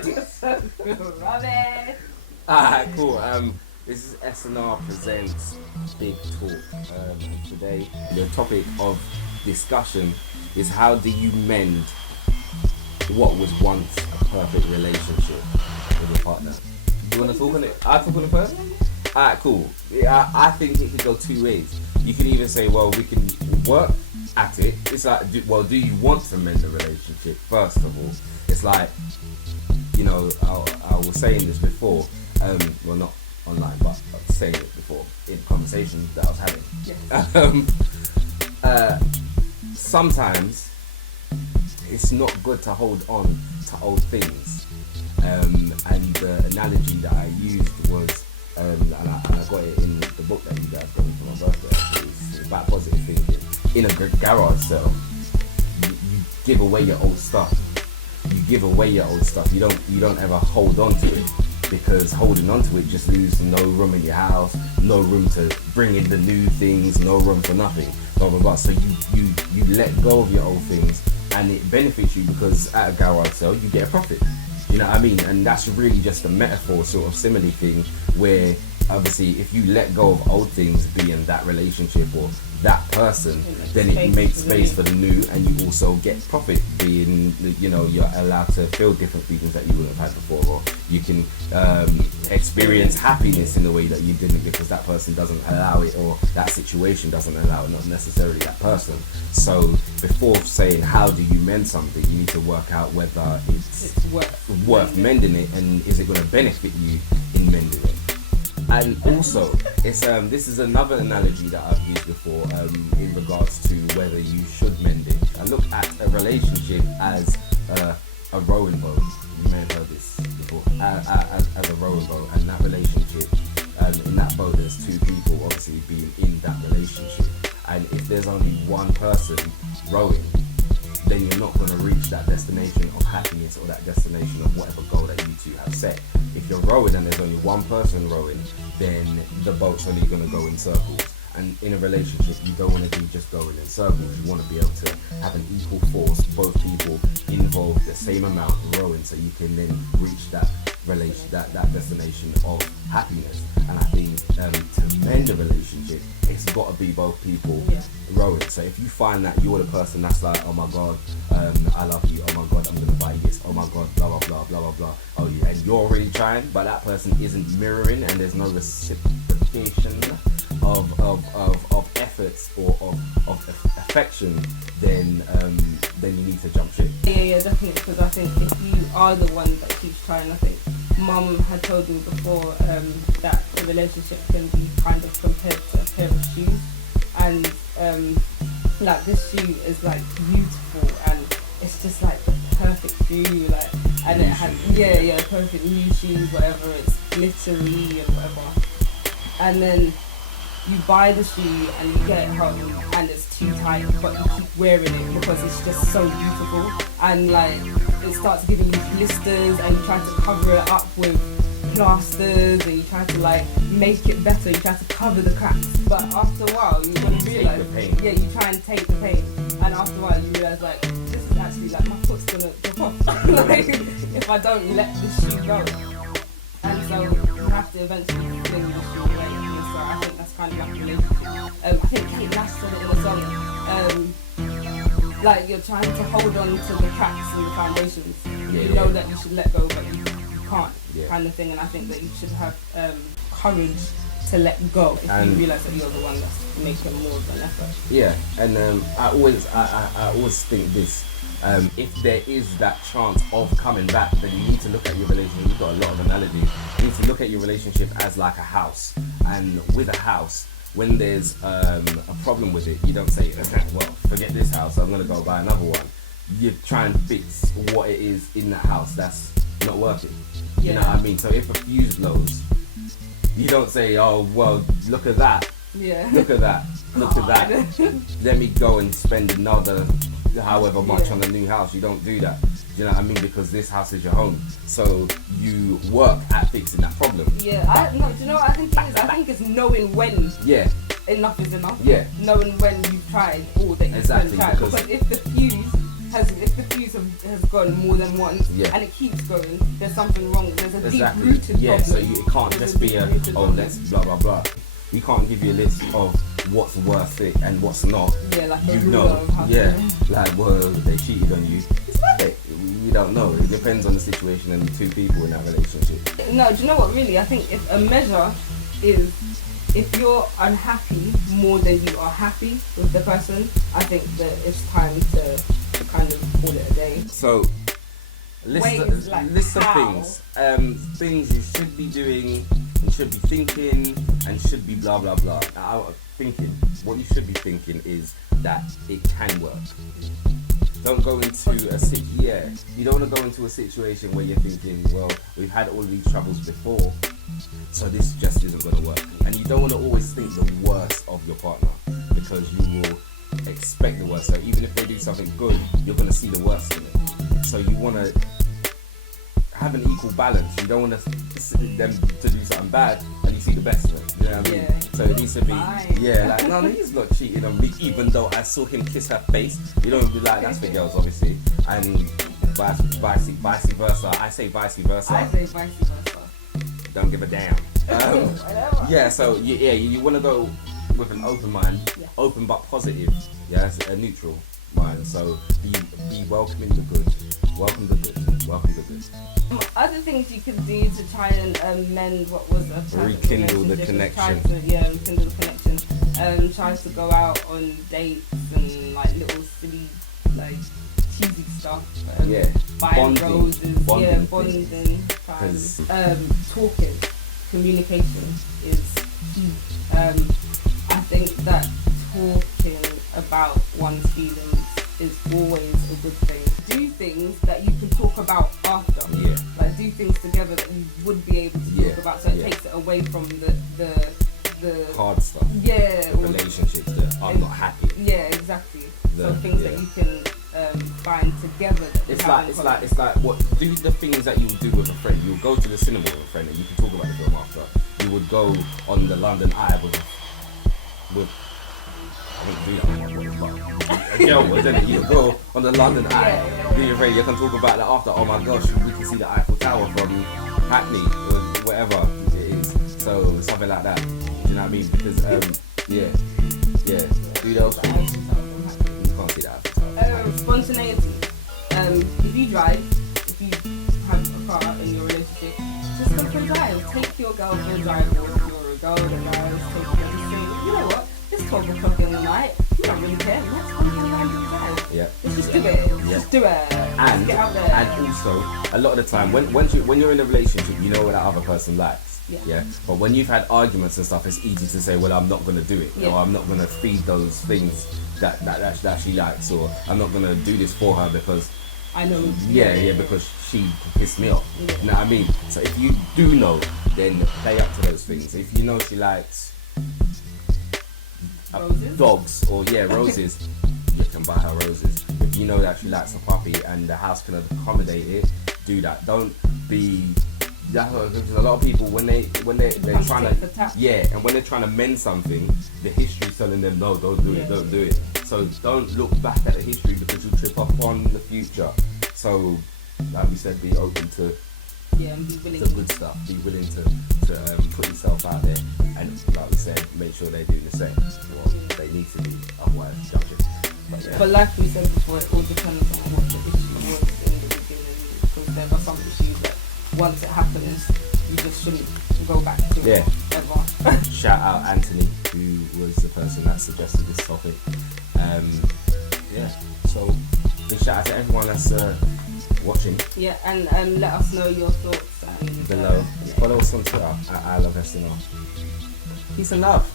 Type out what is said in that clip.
Rubbish. Alright, cool. This is SnR Presents Big Talk. And today, the topic of discussion is how do you mend what was once a perfect relationship with your partner? Do you want to talk on it? I talk on it first? Alright, cool. Yeah, I think it could go two ways. You can either say, well, we can work at it. It's like, do you want to mend the relationship? First of all, it's like, you know, I was saying this before, well, not online, but I was saying it before in conversations that I was having. Yes. Sometimes it's not good to hold on to old things. And the analogy that I used was, and I got it in the book that you guys got me for my birthday, actually. It's about positive thinking. In a garage sale, you give away your old stuff. You give away your old stuff. You don't ever hold on to it, because holding on to it just leaves no room in your house, no room to bring in the new things, no room for nothing, blah blah blah. So you let go of your old things, and it benefits you because at a garage sale you get a profit. You know what I mean? And that's really just a metaphor, sort of simile thing, where obviously if you let go of old things, being that relationship or that person, then it makes space for the new, and you also get profit, being, you know, you're allowed to feel different feelings that you wouldn't have had before, or you can experience happiness in a way that you didn't, because that person doesn't allow it, or that situation doesn't allow it, not necessarily that person. So before saying how do you mend something, you need to work out whether it's worth mending it, and is it going to benefit you in mending it. And also, it's this is another analogy that I've used before in regards to whether you should mend it. I look at a relationship as a rowing boat. You may have heard this before. As a rowing boat, and that relationship, in that boat, there's two people obviously being in that relationship. And if there's only one person rowing, then you're not going to reach that destination of happiness, or that destination of whatever goal that you two have set. If you're rowing and there's only one person rowing, then the boat's only going to go in circles. And in a relationship, you don't want to be just going in circles. You want to be able to have an equal force, both people involved the same amount rowing, so you can then reach that that destination of happiness. And I think to mend a relationship, it's got to be both people rowing. So if you find that you're the person that's like, oh my god, I love you, oh my god, I'm gonna buy you this, oh my god, blah blah blah blah blah blah, oh yeah, and you're already trying, but that person isn't mirroring, and there's no reciprocation of efforts or of affection, then you need to jump ship. Yeah, definitely. Because I think if you are the one that keeps trying, I think Mum had told me before that the relationship can be kind of compared to a pair of shoes, and like this shoe is like beautiful, and it's just like the perfect shoe, like, and it had perfect new shoes, whatever, it's glittery and whatever, and then you buy the shoe and you get it home and it's too tight, but you keep wearing it because it's just so beautiful, and like it starts giving you blisters, and you try to cover it up with plasters, and you try to like make it better, you try to cover the cracks, but after a while you're going to realise, you try and take the pain, and after a while you realise like, this is actually like, my foot's going to drop off like if I don't let this shoe go, and so you have to eventually fling the shoe away. So I think that's kind of like a relationship. I think Kate Nash said it in the song, like you're trying to hold on to the cracks and the foundations. You know that you should let go, but you can't, kind of thing. And I think that you should have courage to let go if you realise that you're the one that's making more of an effort. Yeah, and I always think this. If there is that chance of coming back, then you need to look at your relationship. You've got a lot of analogies. You need to look at your relationship as like a house. And with a house, when there's a problem with it, you don't say, well, forget this house, I'm going to go buy another one. You try and fix what it is in that house that's not working. You know what I mean? So if a fuse blows, you don't say, oh, well, look at that. Look at that. Look at that. Let me go and spend another however much on a new house. You don't do that. Do you know what I mean? Because this house is your home. So you work at fixing that problem. Do you know what I think it is? I think it's knowing when enough is enough. Knowing when you've tried all that you've tried. Because if the fuse if the fuse has gone more than once and it keeps going, there's something wrong. There's a deep-rooted problem. So it can't just be let's blah blah blah. We can't give you a list of what's worth it and what's not. Yeah, like you know. Like, well, they cheated on you. It's not it. We don't know. It depends on the situation and the two people in that relationship. No, do you know what? Really, I think if a measure is if you're unhappy more than you are happy with the person, I think that it's time to kind of call it a day. So, list of things. Things you should be doing, you should be thinking, and should be blah blah blah. What you should be thinking is that it can work. Don't go into you don't want to go into a situation where you're thinking, well, we've had all these troubles before, so this just isn't going to work. And you don't want to always think the worst of your partner, because you will expect the worst. So even if they do something good, you're going to see the worst in it. So you want to have an equal balance. You don't want them to do something bad and you see the best of it. You know what I mean? So it needs to be, like, no, he's not cheating on me, even though I saw him kiss her face. You don't be like, that's for girls, obviously. And vice versa. I say vice versa. Don't give a damn. So you want to go with an open mind, open but positive. Yeah, it's a neutral mind. So be welcoming the good. Welcome the good. Other things you could do to try and mend what was a rekindle the connection. Rekindle the connection. Tries to go out on dates and like little silly, like cheesy stuff. Buying roses. Bonding. Talking. Communication is key. I think that talking about one's feelings is always a good thing. Do things that you can talk about after. Like do things together that you would be able to talk about, so it takes it away from the hard stuff. The relationships that I'm not happy. Exactly. So things that you can find together. It's like what do the things that you would do with a friend. You'll go to the cinema with a friend and you can talk about the film after. You would go on the London Eye with I think do that but a girl would, didn't it? You would go on the London Eye with your friend. You can talk about that after. Oh my gosh, we can see the Eiffel Tower from Hackney or whatever it is. So something like that. Do you know what I mean? Because do those things. You can't see that Eiffel Tower. Spontaneity. If you drive, if you have a car in your relationship, just go for a drive. Take your girl for a drive, or if you're a girl that drives, take her to say, you know what? It's 12 o'clock in the night. You don't really care. Let's go for a random drive. Let's just do it. Just do it. And get out there. And also, a lot of the time, when you're in a relationship, you know what that other person likes. But when you've had arguments and stuff, it's easy to say, well, I'm not going to do it, or I'm not going to feed those things that she likes, or I'm not going to do this for her because I know. Because she pissed me off. You know what I mean? So if you do know, then play up to those things. If you know she likes dogs or roses, you can buy her roses. If you know that she likes a puppy and the house can accommodate it, do that. Don't be. Because a lot of people when they're trying to and when they're trying to mend something, the history's telling them no, don't do it. So don't look back at the history because you'll trip up on the future. So like we said, be open to and be willing to good stuff. Be willing to put yourself out there, and like we said, make sure they do the same. Well, they need to be, otherwise judge it. But like we said before, it all depends on what the issue was in the beginning, because there are some issues that once it happens, you just shouldn't go back to it ever. Shout out Anthony, who was the person that suggested this topic. So big shout out to everyone that's watching. And let us know your thoughts and below. Follow us on Twitter at I Love SnR. Peace and love.